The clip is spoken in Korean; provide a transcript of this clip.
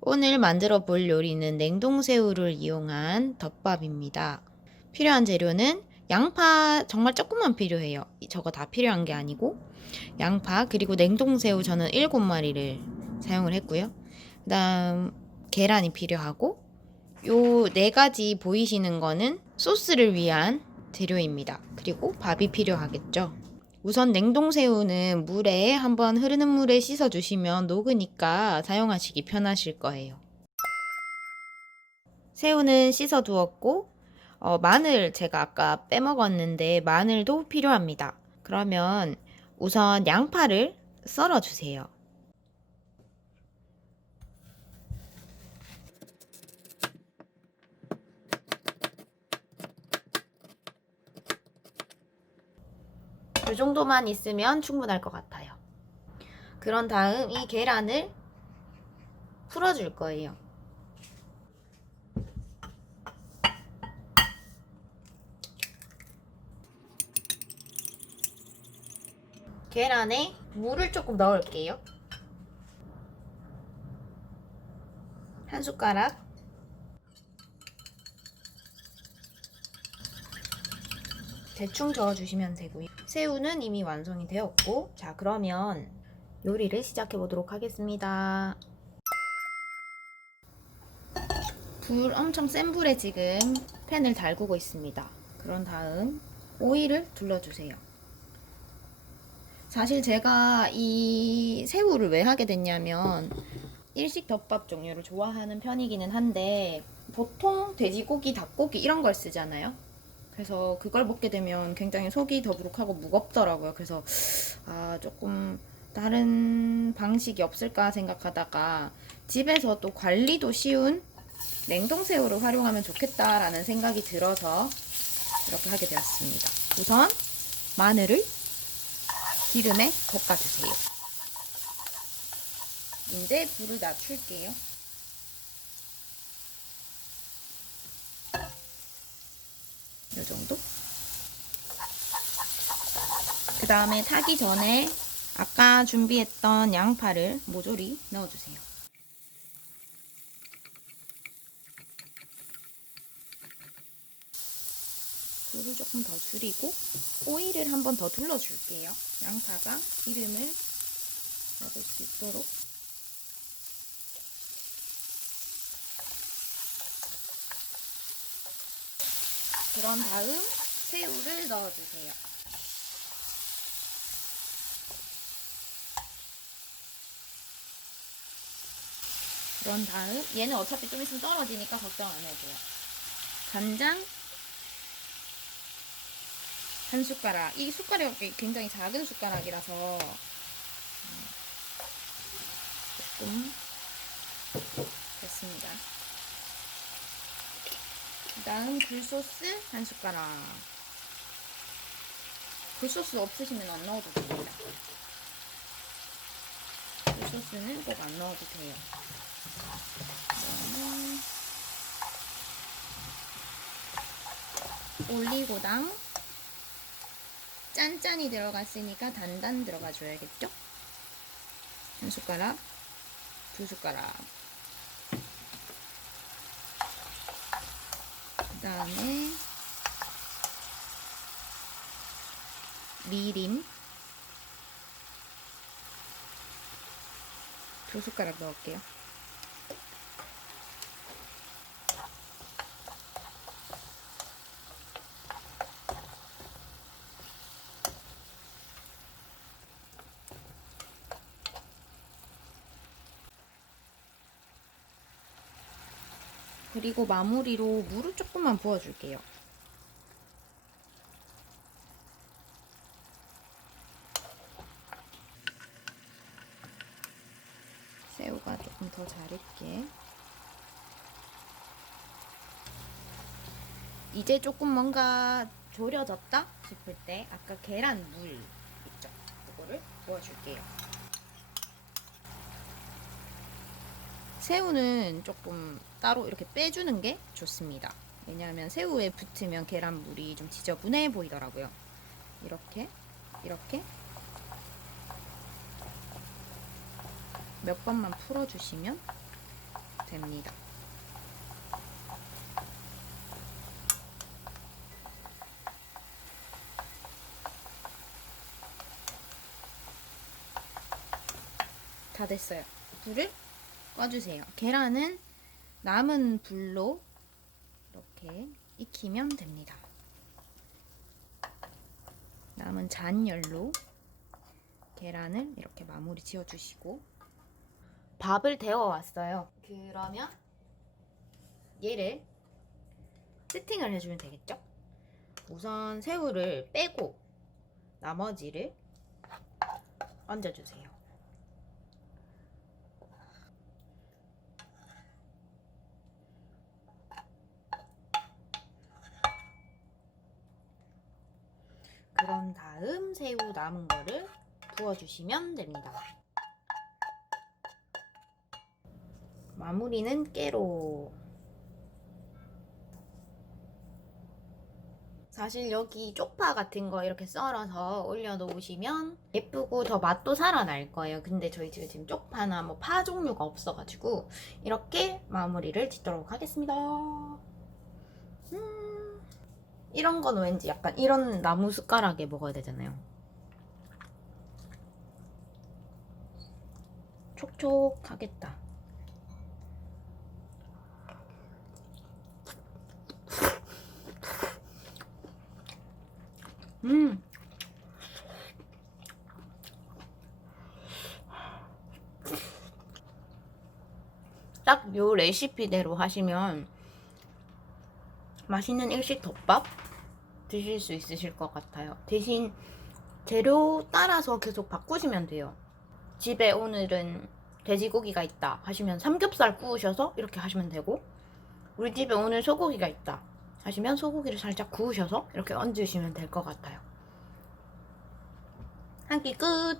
오늘 만들어 볼 요리는 냉동새우를 이용한 덮밥입니다. 필요한 재료는 양파 정말 조금만 필요해요. 이- 저거 다 필요한 게 아니고 양파 그리고 냉동새우 저는 7마리를 사용을 했고요. 그다음 계란이 필요하고 요 네 가지 보이시는 거는 소스를 위한 재료입니다. 그리고 밥이 필요하겠죠. 우선 냉동새우는 물에 한번 흐르는 물에 씻어 주시면 녹으니까 사용하시기 편하실 거예요. 새우는 씻어 두었고 어, 마늘 제가 아까 빼먹었는데 마늘도 필요합니다. 그러면 우선 양파를 썰어 주세요. 정도만 있으면 충분할 것 같아요. 그런 다음 이 계란을 풀어줄 거예요. 계란에 물을 조금 넣을게요. 한 숟가락. 대충 저어주시면 되고요. 새우는 이미 완성이 되었고, 자, 그러면 요리를 시작해 보도록 하겠습니다. 불 엄청 센 불에 지금 팬을 달구고 있습니다. 그런 다음 오일을 둘러주세요. 사실 제가 이 새우를 왜 하게 됐냐면 일식 덮밥 종류를 좋아하는 편이기는 한데 보통 돼지고기, 닭고기 이런 걸 쓰잖아요. 그래서 그걸 먹게 되면 굉장히 속이 더부룩하고 무겁더라고요. 그래서 아 조금 다른 방식이 없을까 생각하다가 집에서 또 관리도 쉬운 냉동새우를 활용하면 좋겠다라는 생각이 들어서 이렇게 하게 되었습니다. 우선 마늘을 기름에 볶아주세요. 이제 불을 낮출게요. 이 정도? 그 다음에 타기 전에 아까 준비했던 양파를 모조리 넣어주세요. 불을 조금 더 줄이고 오일을 한 번 더 둘러줄게요. 양파가 기름을 먹을 수 있도록 그런 다음 새우를 넣어주세요. 그런 다음 얘는 어차피 좀 있으면 떨어지니까 걱정 안 해도 돼요. 간장 한 숟가락. 이 숟가락이 굉장히 작은 숟가락이라서 음, 조금 됐습니다. 그 다음 굴소스 한 숟가락. 굴소스 없으시면 안 넣어도 됩니다. 굴소스는 꼭 안 넣어도 돼요. 올리고당 짠짠이 들어갔으니까 단단 들어가 줘야겠죠? 한 숟가락, 두 숟가락. 그 다음에 미림 두 숟가락 넣을게요. 그리고 마무리로 물을 조금만 부어줄게요. 새우가 조금 더잘 익게. 이제 조금 뭔가 졸여졌다 싶을 때 아까 계란 물 있죠? 그거를 부어줄게요. 새우는 조금 따로 이렇게 빼주는 게 좋습니다. 왜냐하면 새우에 붙으면 계란물이 좀 지저분해 보이더라고요. 이렇게, 이렇게 몇 번만 풀어주시면 됩니다. 다 됐어요. 불을 꺼주세요. 계란은 남은 불로 이렇게 익히면 됩니다. 남은 잔열로 계란을 이렇게 마무리 지어주시고 밥을 데워 왔어요. 그러면 얘를 세팅을 해주면 되겠죠? 우선 새우를 빼고 나머지를 얹어주세요. 그런 다음 새우 남은 거를 부어주시면 됩니다. 마무리는 깨로. 사실 여기 쪽파 같은 거 이렇게 썰어서 올려놓으시면 예쁘고 더 맛도 살아날 거예요. 근데 저희 집에 지금 쪽파나 뭐 파 종류가 없어가지고 이렇게 마무리를 짓도록 하겠습니다. 음, 이런 건 왠지 약간 이런 나무 숟가락에 먹어야 되잖아요. 촉촉하겠다. 음. 딱 요 레시피대로 하시면 맛있는 일식 덮밥 드실 수 있으실 것 같아요. 대신 재료 따라서 계속 바꾸시면 돼요. 집에 오늘은 돼지고기가 있다 하시면 삼겹살 구우셔서 이렇게 하시면 되고 우리 집에 오늘 소고기가 있다 하시면 소고기를 살짝 구우셔서 이렇게 얹으시면 될 것 같아요. 한 끼 끝!